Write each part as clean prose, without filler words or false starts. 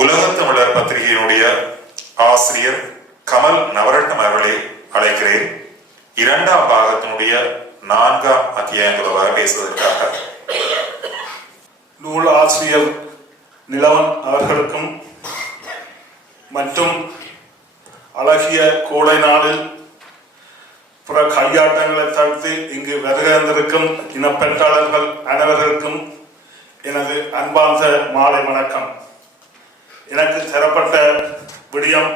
உலகத்தமிழர் பத்திரிகையினுடைய ஆசிரியர் கமல் நவரட்னம் அவர்களை அழைக்கிறேன். இரண்டாம் பாகத்தினுடைய 4ஆம் அத்தியாயங்களவாக பேசுவதற்காக. நூல் ஆசிரியர் நிலவன் அவர்களுக்கும் மற்றும் அழகிய கோடை நாளில் புற கையாட்டங்களை தவிர்த்து இங்கு வருகின்றிருக்கும் இனப்பெற்றாளர்கள் அனைவருக்கும் எனது அன்பார்ந்த மாலை வணக்கம். எனக்கு தரப்பட்ட விடயம்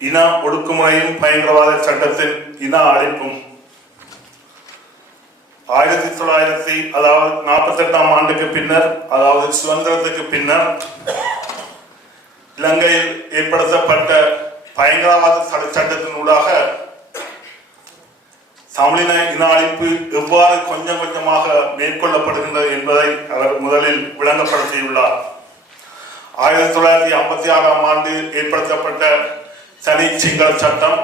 இன ஒடுக்குமுறையும் பயங்கரவாத சட்டத்தின் இன அழிப்பும். 1948 ஆண்டுக்கு பின்னர், அதாவது சுதந்திரத்துக்கு பின்னர் இலங்கையில் ஏற்படுத்தப்பட்ட பயங்கரவாத தடை சட்டத்தினூடாக தமிழின இன அழிப்பு எவ்வாறு கொஞ்சம் கொஞ்சமாக மேற்கொள்ளப்படுகின்றது என்பதை அவர் முதலில் விளங்கப்படுத்தியுள்ளார். 1956 ஆண்டு ஏற்படுத்தப்பட்ட தனி சிங்கள சட்டம்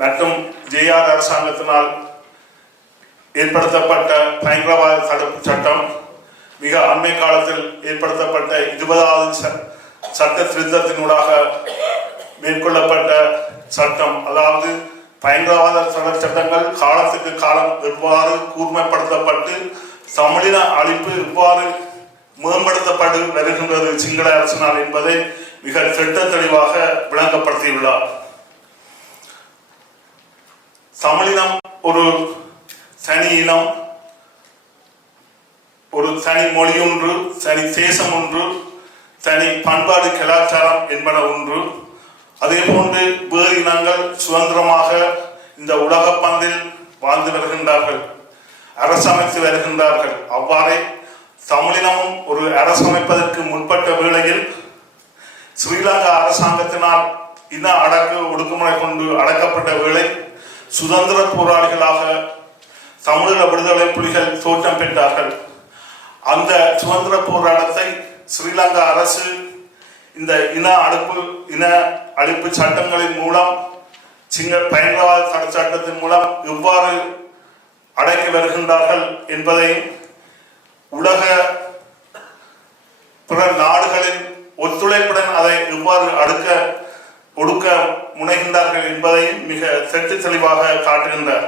மற்றும் ஜேஆர் அரசாங்கத்தினால் ஏற்படுத்தப்பட்ட பயங்கரவாத தடுப்பு சட்டம், மிக அண்மை காலத்தில் ஏற்படுத்தப்பட்ட 20வது சட்ட திருத்தத்தினூடாக மேற்கொள்ளப்பட்ட சட்டம், அதாவது பயங்கரவாத தடை சட்டங்கள் காலத்துக்கு காலம் எவ்வாறு கூர்மைப்படுத்தப்பட்டு தமிழின அழிப்பு எவ்வாறு மேம்படுத்தப்பட்டு வருகின்றது சிங்கள அரசினால் என்பதை மிக திட்ட தெளிவாக விளங்கப்படுத்தியுள்ளார். தமிழினம் ஒரு தனி இனம், ஒரு தனி மொழி ஒன்று, தனி தேசம் ஒன்று, தனி பண்பாடு கலாச்சாரம் என்பன ஒன்று. அதே போன்று வேறு இனங்கள் சுதந்திரமாக இந்த உலக பந்தில் வாழ்ந்து வருகின்றார்கள், அரசமைத்து வருகின்றார்கள். அவ்வாறே தமிழினமும் ஒரு அரசமைப்பதற்கு முற்பட்ட வேளையில் ஸ்ரீலங்கா அரசாங்கத்தினால் இன அடக்கு ஒடுக்குமுறை கொண்டு அடக்கப்பட்ட வேளை சுதந்திர போராளிகளாக தமிழீழ விடுதலை புலிகள் தோற்றம் பெற்றார்கள். அந்த சுதந்திர போராட்டத்தை ஸ்ரீலங்கா அரசு இந்த இன அழிப்பு சட்டங்களின் மூலம், பயங்கரவாத தடை சட்டத்தின் மூலம் எவ்வாறு அடக்கி வருகின்றார்கள் என்பதையும், உலக பிற நாடுகளின் ஒத்துழைப்புடன் அதை எவ்வாறு ஒடுக்க முனைகின்றார்கள் என்பதையும் மிக தெளிவாக காட்டுகின்றார்.